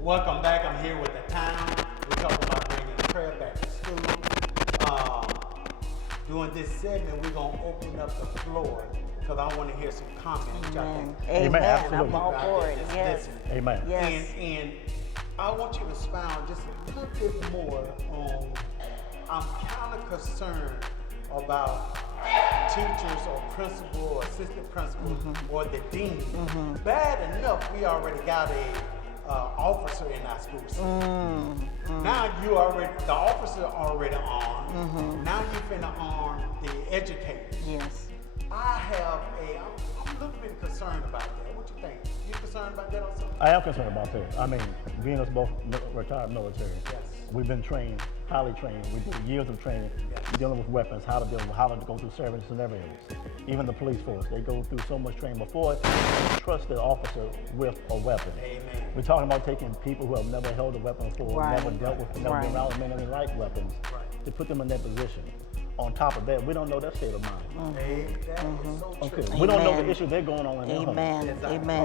Welcome back. I'm here with the town. We're talking about bringing prayer back to school. During this segment, we're going to open up the floor because I want to hear some comments. Amen. Amen. Absolutely. I'm all for it. Yes. Amen. Yes. And I want you to expound just a little bit more on, I'm kind of concerned about teachers or principal or assistant principal or the dean. Bad enough, we already got a officer in our school system. Now the officer already armed. Now you finna arm the educators. Yes. I'm a little bit concerned about that. What you think? You concerned about that also? I am concerned about that. I mean, being us both retired military, we've been trained, highly trained. We do years of training dealing with weapons, how to go through service and everything. Even the police force, they go through so much training before you trust the officer with a weapon. Amen. We're talking about taking people who have never held a weapon before, never dealt with, never been around many light weapons, to put them in that position. On top of that, we don't know their state of mind. That is so true. Okay, we don't know the issues they're going on in their home. Amen.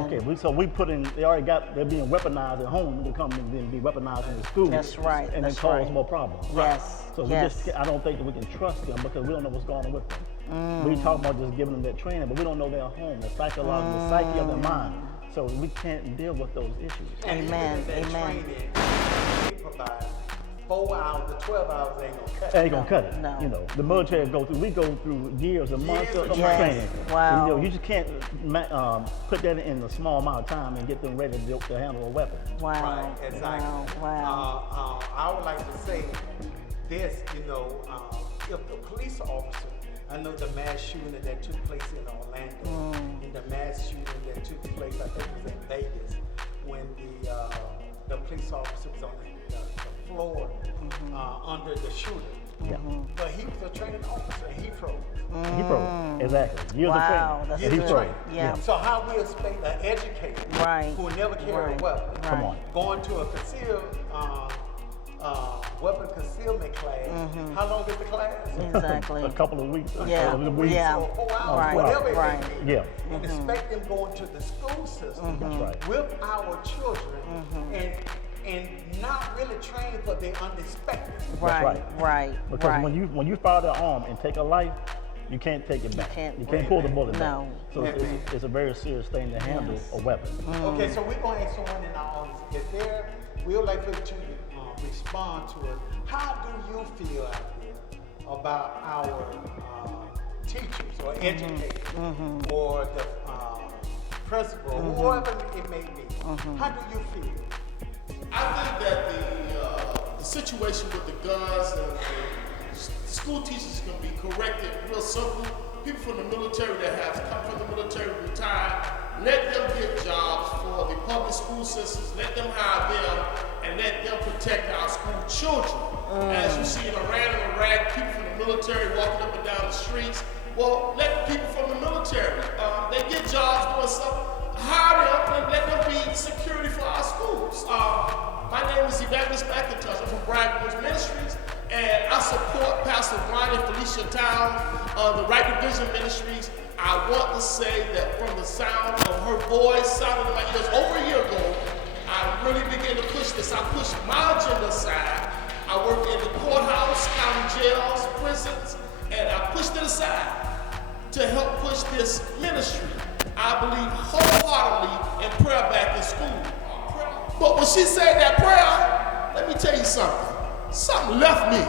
Okay, they're being weaponized at home to come and then be weaponized in the school. That's right. And then cause more problems. Yes. So I don't think that we can trust them because we don't know what's going on with them. We talk about just giving them that training, but we don't know their home, the psyche of their mind. So we can't deal with those issues. Amen. Training they provide 4 hours to 12 hours ain't gonna cut it. No. You know, the military we go through years and months of training. Wow. You know, you just can't put that in a small amount of time and get them ready to handle a weapon. Wow. Right, exactly. Wow. I would like to say this, if the police officer, I know the mass shooting that took place in Orlando, and the mass shooting that took place, I think it was in Vegas, when the police officer was on the floor under the shooter. But he was a training officer and he froze. He froze. Exactly. Years of Wow. training. That's He good. froze. Yeah. So how we expect an educator who never carried a weapon, Come on. going to a weapon concealment class, how long is the class? Exactly. A couple of weeks. Yeah. A week. Yeah. Or 4 hours, Right. whatever it Right. may be. Yeah. And expect them going to the school system That's right. with our children and not really train for the unexpected. Right. Because when you fire the arm and take a life, you can't take it back. You can't pull the bullet back. No. So it's a very serious thing to handle a weapon. Okay, so we're going to ask someone in our audience, we would like for you to respond to it. How do you feel out there about our teachers or educators or the principal, whoever it may be? How do you feel? I think that the situation with the guns and the school teachers can be corrected real simple. People from the military that have come from the military retired, let them get jobs for the public school systems, let them hire them, and let them protect our school children. As you see in Iran and Iraq, people from the military walking up and down the streets. Well, let people from the military, they get jobs doing something. Hire them and let them be security for our schools. My name is Evangelist McIntosh. I'm from Briarwood Ministries, and I support Pastor Ron and Felicia Town, the Right Division Ministries. I want to say that from the sound of her voice sounding in my ears over a year ago, I really began to push this. I pushed my agenda aside. I work in the courthouse, county jails, prisons, and I pushed it aside to help push this ministry. I believe wholeheartedly in prayer back in school. But when she said that prayer, let me tell you something. Something left me.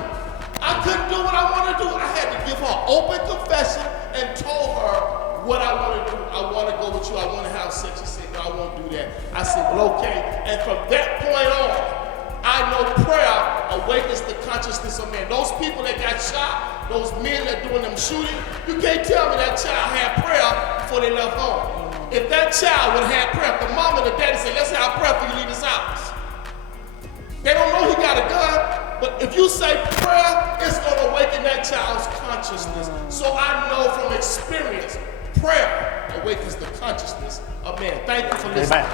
I couldn't do what I wanted to do. I had to give her open confession and told her what I want to do. I want to go with you. I want to have sex. She said, no, I won't do that. I said, well, okay. And from that point on, I know prayer awakens the consciousness of man. Those people that got shot, those men that doing them shooting, you can't tell me that child had prayer before they left home. If that child would have had prayer, the mom and the daddy said, let's have prayer before you leave this house. They don't know he got a gun, but if you say prayer, it's going to awaken that child's consciousness. So I know from experience, prayer awakens the consciousness of man. Thank you for listening.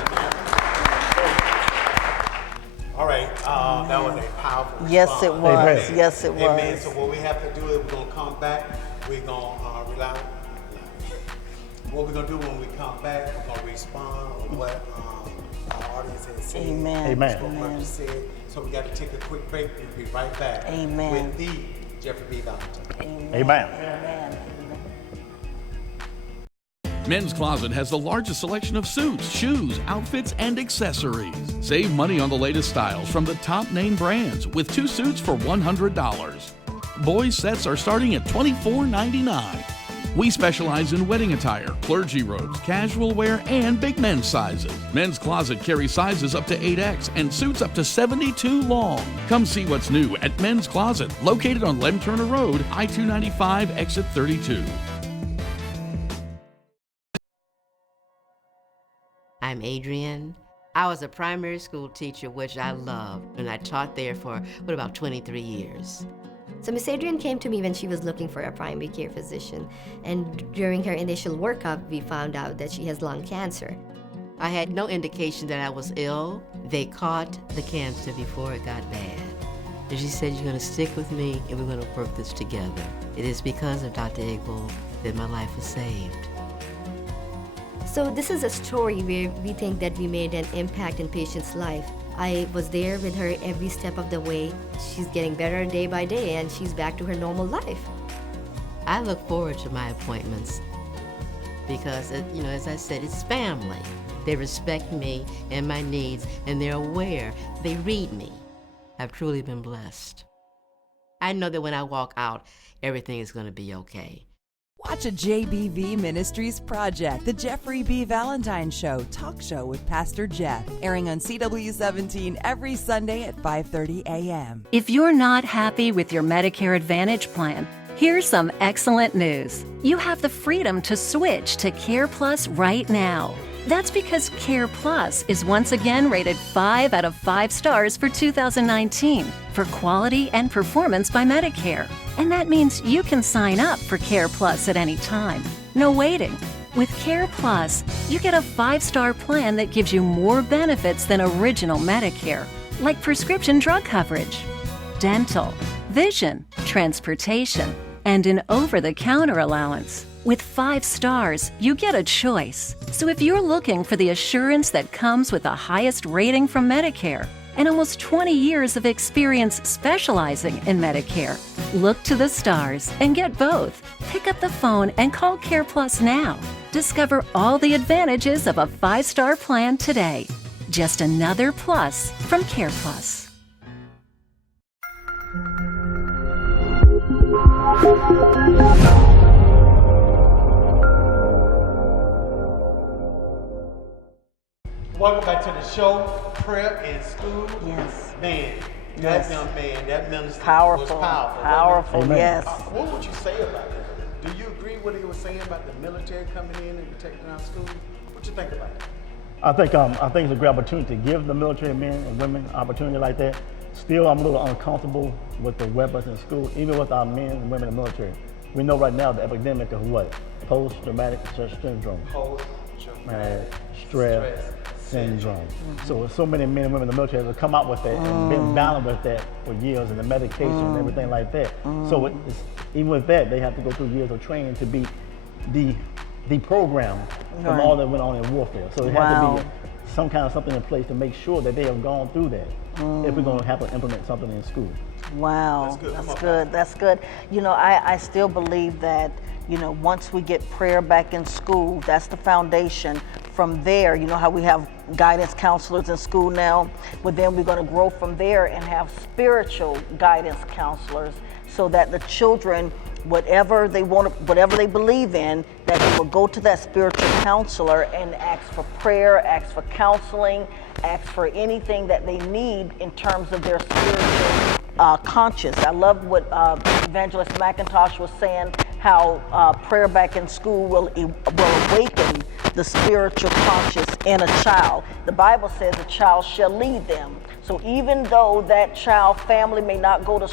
All right, That was a powerful Yes, response. it was. Amen. Yes, it Amen. was. So what we have to do is we're gonna come back. We're gonna rely. What we're gonna do when we come back, we're gonna respond on what our audience has said. Amen. Amen. What Amen. Purpose said. So we got to take a quick break. We'll be right back. Amen. With the Jeffrey B. Valentine. Amen. Amen. Amen. Men's Closet has the largest selection of suits, shoes, outfits, and accessories. Save money on the latest styles from the top name brands with 2 suits for $100. Boys sets are starting at $24.99. We specialize in wedding attire, clergy robes, casual wear, and big men's sizes. Men's Closet carries sizes up to 8X and suits up to 72 long. Come see what's new at Men's Closet, located on Lem Turner Road, I-295, exit 32. I'm Adrienne. I was a primary school teacher, which I loved, and I taught there for, about 23 years. So Miss Adrienne came to me when she was looking for a primary care physician, and during her initial workup, we found out that she has lung cancer. I had no indication that I was ill. They caught the cancer before it got bad. And she said, "You're going to stick with me, and we're going to work this together." It is because of Dr. Egbo that my life was saved. So this is a story where we think that we made an impact in patient's life. I was there with her every step of the way. She's getting better day by day, and she's back to her normal life. I look forward to my appointments because, as I said, it's family. They respect me and my needs, and they're aware. They read me. I've truly been blessed. I know that when I walk out, everything is going to be okay. Watch a JBV Ministries project, The Jeffrey B. Valentine Show, talk show with Pastor Jeff, airing on CW17 every Sunday at 5:30 a.m. If you're not happy with your Medicare Advantage plan, here's some excellent news. You have the freedom to switch to Care Plus right now. That's because Care Plus is once again rated 5 out of 5 stars for 2019 for quality and performance by Medicare. And that means you can sign up for Care Plus at any time. No waiting. With Care Plus, you get a 5-star plan that gives you more benefits than original Medicare, like prescription drug coverage, dental, vision, transportation, and an over-the-counter allowance. With 5 stars, you get a choice. So if you're looking for the assurance that comes with the highest rating from Medicare and almost 20 years of experience specializing in Medicare, look to the stars and get both. Pick up the phone and call Care Plus now. Discover all the advantages of a 5-star plan today. Just another plus from Care Plus. Welcome back to the show, Prayer in School. Yes. Man, Yes. that young man, that minister Powerful. was powerful. Powerful, Amen. yes. What would you say about that? Do you agree with what he was saying about the military coming in and protecting our schools? What you think about that? I think it's a great opportunity to give the military men and women opportunity like that. Still, I'm a little uncomfortable with the weapons in school, even with our men and women in the military. We know right now the epidemic of what? Post-traumatic stress syndrome. Stress syndrome. So many men and women in the military have come out with that and been battling with that for years, and the medication and everything like that. So even with that, they have to go through years of training to be deprogrammed from all that went on in warfare. So there has to be some kind of something in place to make sure that they have gone through that if we're going to have to implement something in school. Wow, that's good. You know, I still believe that, you know, once we get prayer back in school, that's the foundation. From there, you know how we have guidance counselors in school now, but then we're going to grow from there and have spiritual guidance counselors so that the children, whatever they want, whatever they believe in, that they will go to that spiritual counselor and ask for prayer, ask for counseling, ask for anything that they need in terms of their spiritual conscience. I love what Evangelist McIntosh was saying, how prayer back in school will awaken the spiritual conscience in a child. The Bible says a child shall lead them. So even though that child family may not go to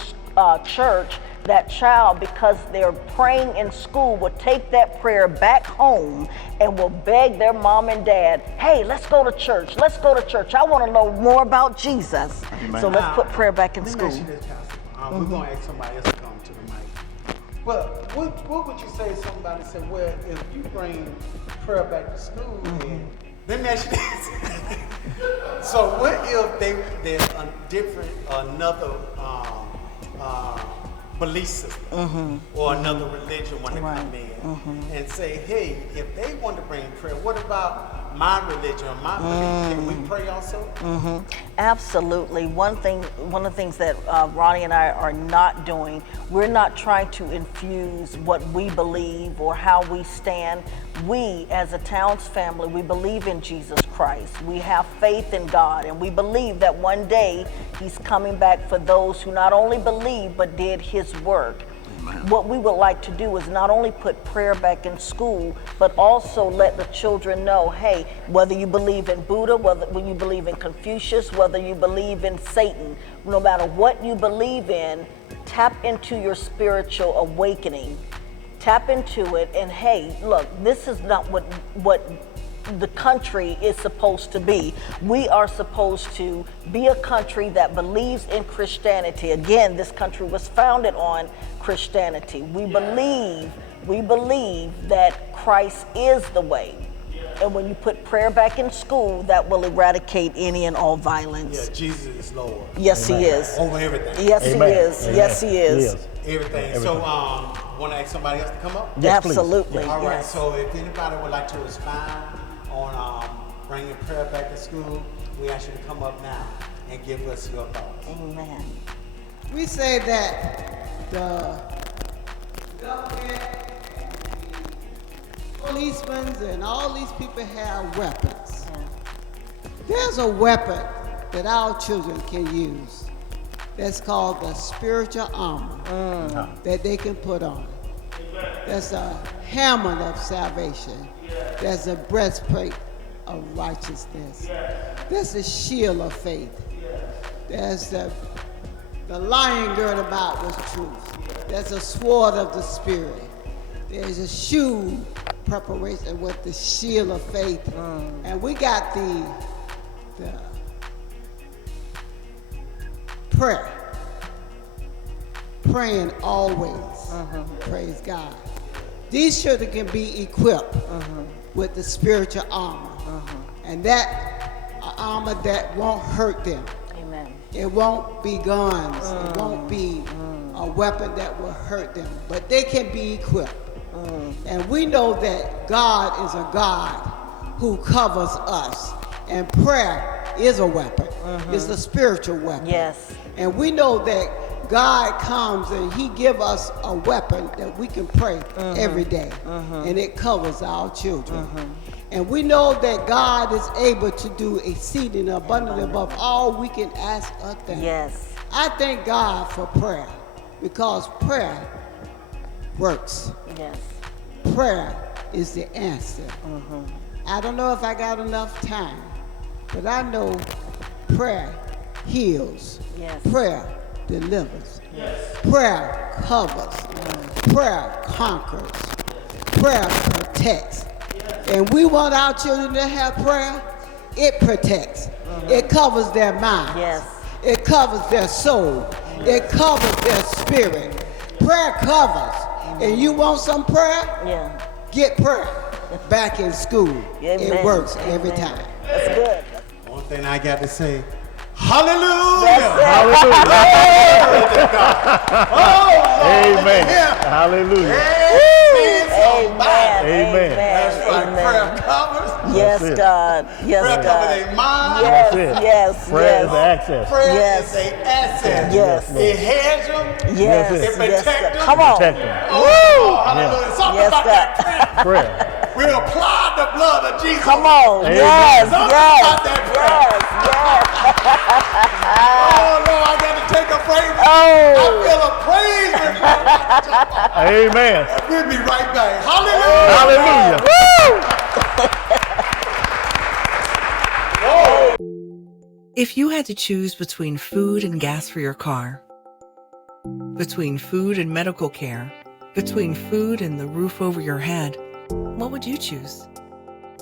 church, that child, because they're praying in school, will take that prayer back home and will beg their mom and dad, hey, let's go to church. Let's go to church. I want to know more about Jesus. Amen. So let's put prayer back in Let me school. ask you this, Pastor. We're going to ask somebody else to come to the mic. But what would you say if somebody said, well, if you bring prayer back to school, then let me ask you this. So what if there's a different, another belief system or another religion want to come in and say, hey, if they want to bring prayer, what about my religion or my belief? Can we pray also? Absolutely. One of the things that Ronnie and I are not doing, we're not trying to infuse what we believe or how we stand. We, as a Towns family, we believe in Jesus Christ. We have faith in God, and we believe that one day He's coming back for those who not only believe but did His work. What we would like to do is not only put prayer back in school, but also let the children know, hey, whether you believe in Buddha, whether you believe in Confucius, whether you believe in Satan, no matter what you believe in, tap into your spiritual awakening. Tap into it, and hey, look, this is not what the country is supposed to be. We are supposed to be a country that believes in Christianity. Again, this country was founded on Christianity. We believe that Christ is the way. And when you put prayer back in school, that will eradicate any and all violence. Yeah, Jesus is Lord. Yes, He is. Over everything. Yes, Amen. He is. Amen. Yes, He is. Everything. So, want to ask somebody else to come up? Yes, please. Absolutely. All right. Yes. So, if anybody would like to expound on bringing prayer back to school, we ask you to come up now and give us your thoughts. Amen. We say that the government, policemen, and all these people have weapons. There's a weapon that our children can use that's called the spiritual armor that they can put on. That's a helmet of salvation. That's a breastplate of righteousness. That's a shield of faith. There's the lion girded about with truth. There's a sword of the Spirit. There's a shoe preparation with the shield of faith. And we got the prayer. Praying always. Praise God. These children can be equipped with the spiritual armor. And that armor that won't hurt them. Amen. It won't be guns. It won't be a weapon that will hurt them. But they can be equipped. And we know that God is a God who covers us. And prayer is a weapon. It's a spiritual weapon. Yes. And we know that God comes and He gives us a weapon that we can pray every day. And it covers our children. And we know that God is able to do exceeding abundantly above all we can ask or think. Yes. I thank God for prayer, because prayer works. Yes. Prayer is the answer. I don't know if I got enough time, but I know prayer heals. Yes. Prayer delivers. Prayer covers. Prayer conquers. Prayer protects. And we want our children to have prayer. It protects. It covers their mind. Yes. It covers their soul. It covers their spirit. Prayer covers. And you want some prayer? Yeah. Get prayer back in school. Amen. It works every time. That's good. One thing I got to say, hallelujah! Amen. Hallelujah. Amen. That's right. Prayer covers. Yes, That's it. God. Yes, Prayer God. covers their mind. Yes, That's it. yes, Prayer is yes. access. Prayer Yes. is an asset. Yes. It hedges them. Yes, That's it. It protects yes. them. Come on. Protect them. Oh, hallelujah. Something Yes, about God. that prayer. Prayer. We apply the blood of Jesus. Come on. Amen. Yes, Something yes, about that prayer. yes, Oh, Lord, I got to take a praise. Oh. I feel a praise. Amen. We'll be right back. Hallelujah. Hallelujah. If you had to choose between food and gas for your car, between food and medical care, between food and the roof over your head, what would you choose?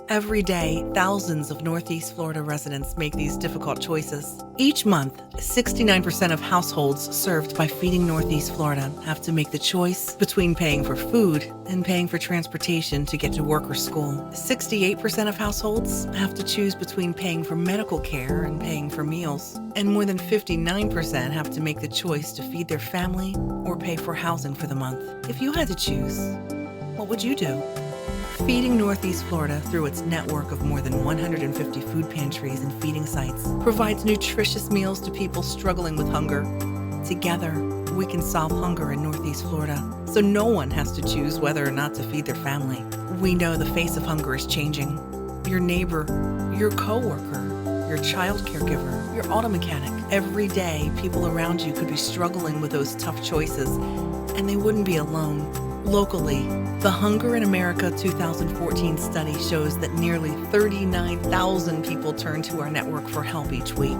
Every day, thousands of Northeast Florida residents make these difficult choices. Each month, 69% of households served by Feeding Northeast Florida have to make the choice between paying for food and paying for transportation to get to work or school. 68% of households have to choose between paying for medical care and paying for meals. And more than 59% have to make the choice to feed their family or pay for housing for the month. If you had to choose, what would you do? Feeding Northeast Florida, through its network of more than 150 food pantries and feeding sites, provides nutritious meals to people struggling with hunger. Together, we can solve hunger in Northeast Florida, so no one has to choose whether or not to feed their family. We know the face of hunger is changing. Your neighbor, your coworker, your child caregiver, your auto mechanic. Every day, people around you could be struggling with those tough choices, and they wouldn't be alone. Locally, the Hunger in America 2014 study shows that nearly 39,000 people turn to our network for help each week.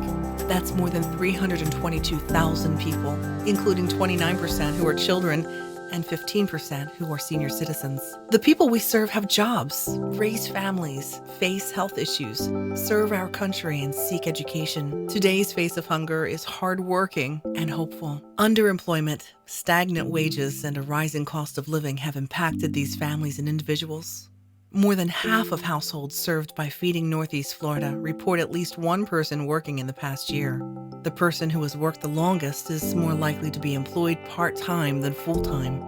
That's more than 322,000 people, including 29% who are children and 15% who are senior citizens. The people we serve have jobs, raise families, face health issues, serve our country, and seek education. Today's face of hunger is hardworking and hopeful. Underemployment, stagnant wages, and a rising cost of living have impacted these families and individuals. More than half of households served by Feeding Northeast Florida report at least one person working in the past year. The person who has worked the longest is more likely to be employed part-time than full-time.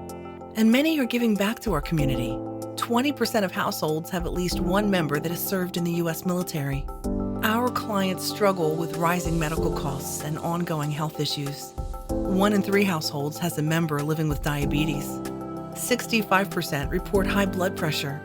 And many are giving back to our community. 20% of households have at least one member that has served in the U.S. military. Our clients struggle with rising medical costs and ongoing health issues. 1 in 3 households has a member living with diabetes. 65% report high blood pressure.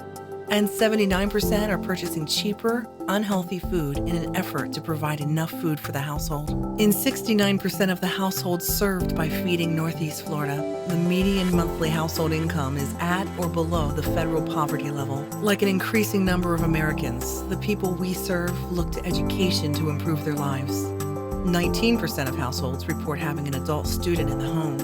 And 79% are purchasing cheaper, unhealthy food in an effort to provide enough food for the household. In 69% of the households served by Feeding Northeast Florida, the median monthly household income is at or below the federal poverty level. Like an increasing number of Americans, the people we serve look to education to improve their lives. 19% of households report having an adult student in the home.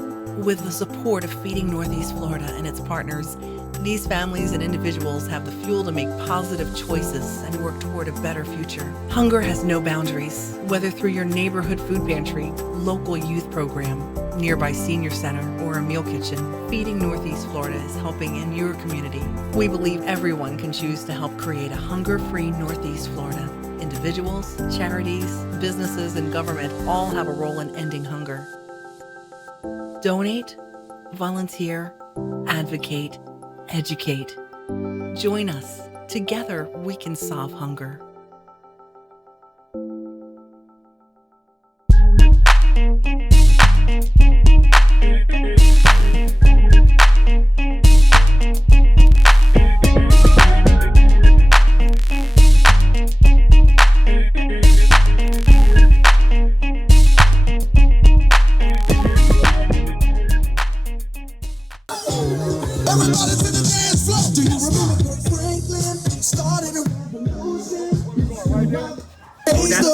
With the support of Feeding Northeast Florida and its partners, these families and individuals have the fuel to make positive choices and work toward a better future. Hunger has no boundaries, whether through your neighborhood food pantry, local youth program, nearby senior center, or a meal kitchen. Feeding Northeast Florida is helping in your community. We believe everyone can choose to help create a hunger-free Northeast Florida. Individuals, charities, businesses, and government all have a role in ending hunger. Donate, volunteer, advocate, educate. Join us. Together, we can solve hunger.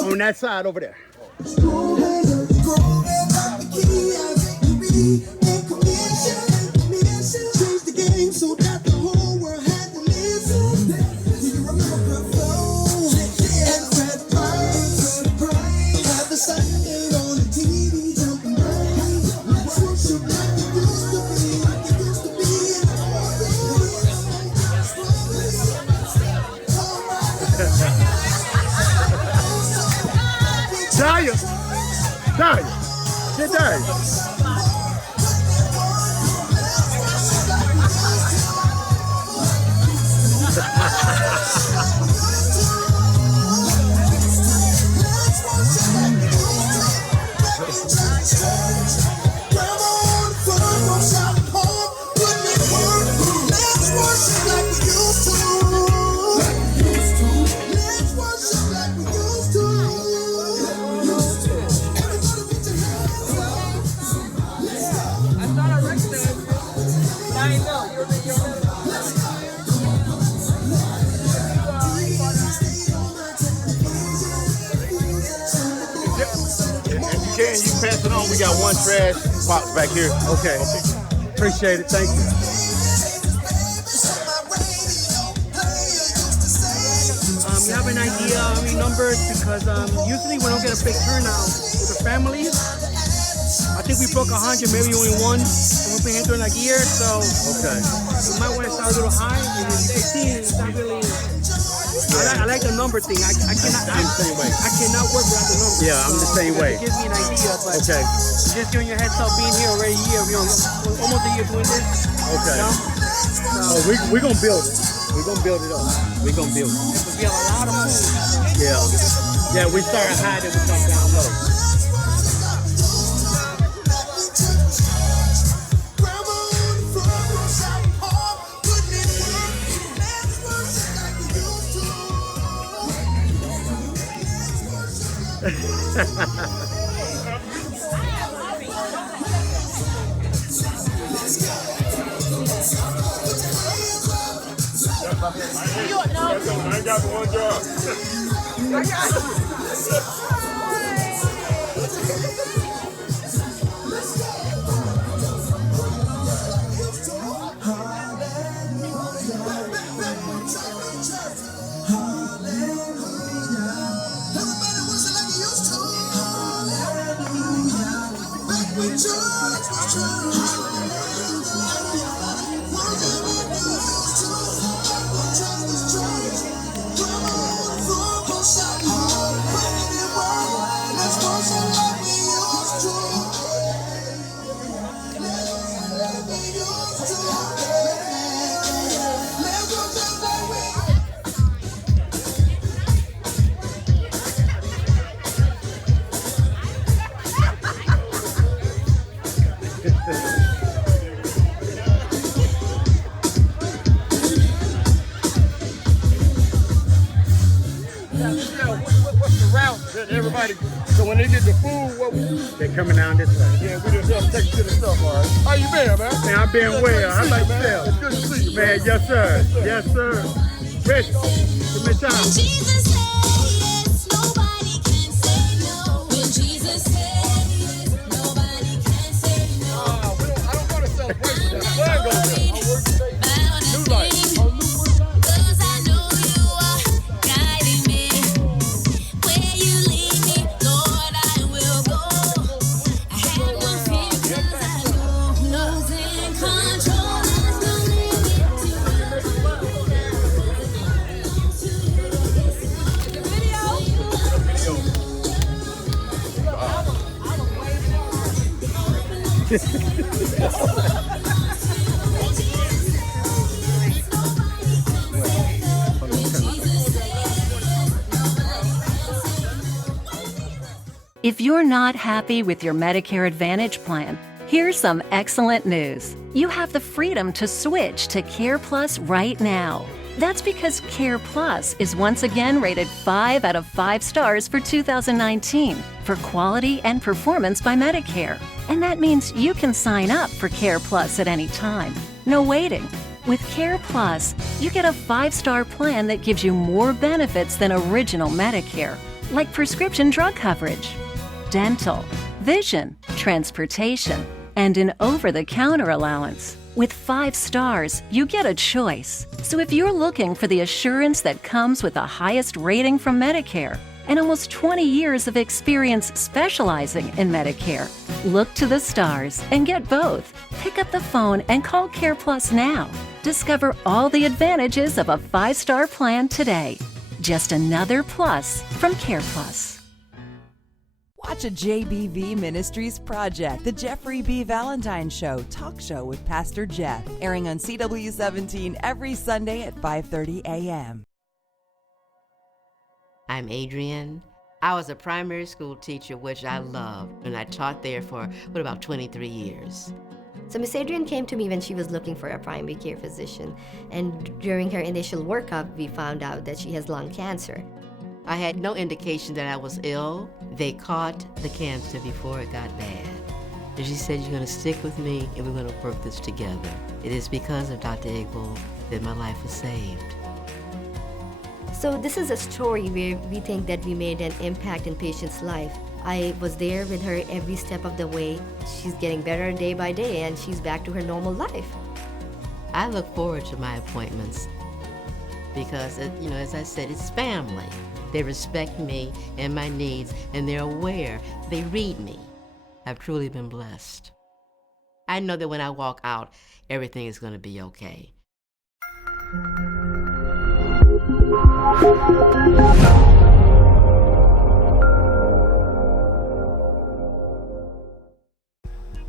On that side over there. Daya, get Daya. You pass it on. We got one trash Box back here. Okay. Appreciate it. Thank you. You have an idea how many numbers? Because usually we don't get a big turnout with the families. I think we broke 100, maybe only one, and we've been here during like a year, so Okay. we might want to start a little high. And 18 is not really. I like the number thing. I cannot. I'm the same way. I cannot work without the number. Yeah, I'm the same way. It gives me an idea, but Okay. just giving your heads up, being here already a year, almost a year doing this. Okay. You know? Oh, we're gonna build it. We're gonna build it up. We're gonna build it. We have a lot of food. Yeah. Yeah, we started high, then we come down low. I ain't got one job. What's the route that everybody? So when they get the food, they're coming down this way. Yeah, we just have to take it to the stuff, all right. How you been, man? Man, I've been well. How about yourself? It's good to see you, man. Yes, sir. Yes, sir. Rich, give me time. Jesus said yes, nobody can say no. When Jesus said yes, nobody can say no. I don't want to celebrate. The flag goes there. New life. Cause I know you are guiding me. Where you lead me, Lord, I will go. I have no fear cause I know who's in control. There's no limit If you're not happy with your Medicare Advantage plan, here's some excellent news. You have the freedom to switch to Care Plus right now. That's because Care Plus is once again rated 5 out of 5 stars for 2019 for quality and performance by Medicare. And that means you can sign up for Care Plus at any time. No waiting. With Care Plus, you get a 5-star plan that gives you more benefits than original Medicare, like prescription drug coverage, dental, vision, transportation, and an over-the-counter allowance. With 5 stars, you get a choice. So if you're looking for the assurance that comes with the highest rating from Medicare and almost 20 years of experience specializing in Medicare, look to the stars and get both. Pick up the phone and call Care Plus now. Discover all the advantages of a 5-star plan today. Just another plus from Care Plus. Watch a JBV Ministries project, the Jeffrey B. Valentine Show, talk show with Pastor Jeff, airing on CW17 every Sunday at 5:30 a.m. I'm Adrienne. I was a primary school teacher, which I loved, and I taught there for about 23 years. So Miss Adrienne came to me when she was looking for a primary care physician, and during her initial workup, we found out that she has lung cancer. I had no indication that I was ill. They caught the cancer before it got bad. And she said, "You're going to stick with me and we're going to work this together." It is because of Dr. Egbo that my life was saved. So this is a story where we think that we made an impact in patients' life. I was there with her every step of the way. She's getting better day by day, and she's back to her normal life. I look forward to my appointments because, as I said, it's family. They respect me and my needs, and they're aware. They read me. I've truly been blessed. I know that when I walk out, everything is going to be okay.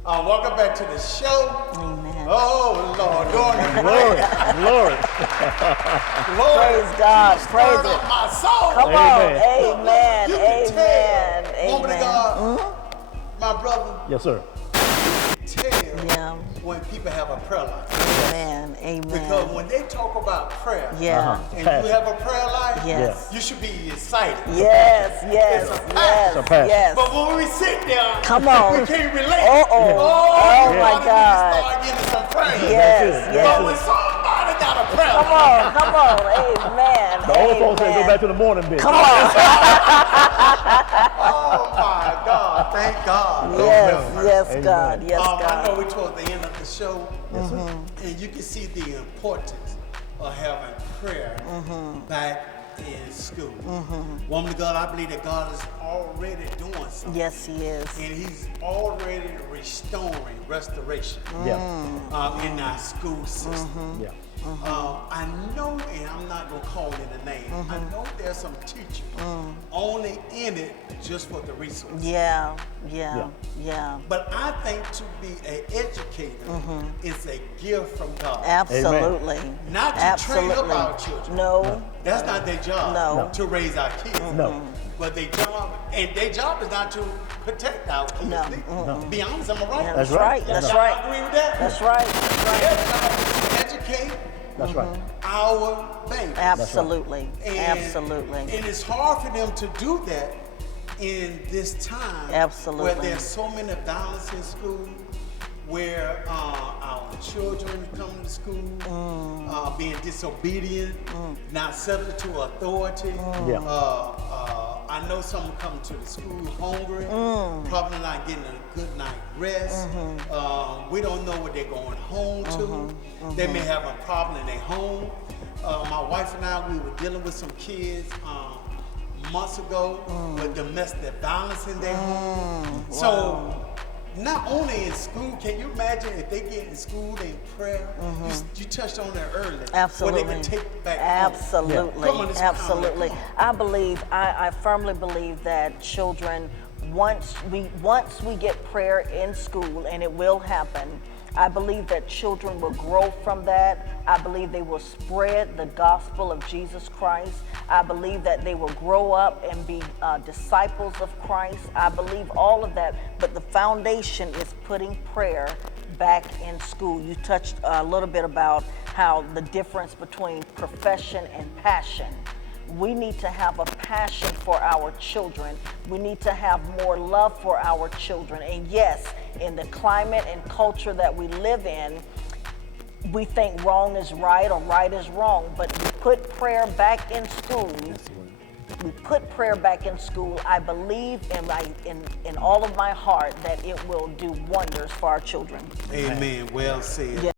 Welcome back to the show. Amen. Oh, Lord. Glory. Praise God. Praise Stirred it. up my soul. Come on. Amen. You can Amen. tell, woman of God, my brother, Yes, sir. tell when people have a prayer life. Amen. Amen. Because when they talk about prayer, Yeah. and you have a prayer life, Yes. you should be excited. Yes, yes, It's a yes, passion. It's a passion. yes. But when we sit there, Come on. we can't relate. Oh, you my gotta God. Start getting some prayer. Yes, But yes. when somebody got a prayer Come life, on. Amen. The old folks say go back to the morning bit. Come on. oh my God, thank God. Yes, Amen. God. Yes, I God. know we're toward the end of the show, Yes, sir. and you can see the importance of having prayer back in school. Woman of God, I believe that God is already doing something. Yes, He is. And He's already restoring restoration Yeah. in our school system. Yeah. I know, and I'm not going to call in the name, I know there's some teachers only in it just for the resources. Yeah. But I think to be an educator is a gift from God. Absolutely. Not to train up our children. No. That's not their job No. to raise our kids. No. But their job is not to protect our kids. No. Be honest, am I right? That's That's right. That's That's Y'all right. agree with that? That's right. Their job is to educate That's right. our babies. Absolutely. And- Absolutely. And it's hard for them to do that in this time Absolutely. where there's so many violence in school, where our children come to school being disobedient, not subject to authority. Yeah. I know some come to the school hungry, probably not getting a good night rest. We don't know what they're going home to. They may have a problem in their home. My wife and I, we were dealing with some kids months ago with domestic violence in their home. So not only in school, can you imagine if they get in school in prayer? You touched on that earlier. Absolutely. What they can take back Absolutely. home. Come on, it's Absolutely. powerful. I firmly believe that children, once we get prayer in school, and it will happen, I believe that children will grow from that. I believe they will spread the gospel of Jesus Christ. I believe that they will grow up and be disciples of Christ. I believe all of that, but the foundation is putting prayer back in school. You touched a little bit about how the difference between profession and passion. We need to have a passion for our children. We need to have more love for our children. And yes, in the climate and culture that we live in, we think wrong is right or right is wrong, but we put prayer back in school. I believe in all of my heart that it will do wonders for our children. Amen. Well said. Yes.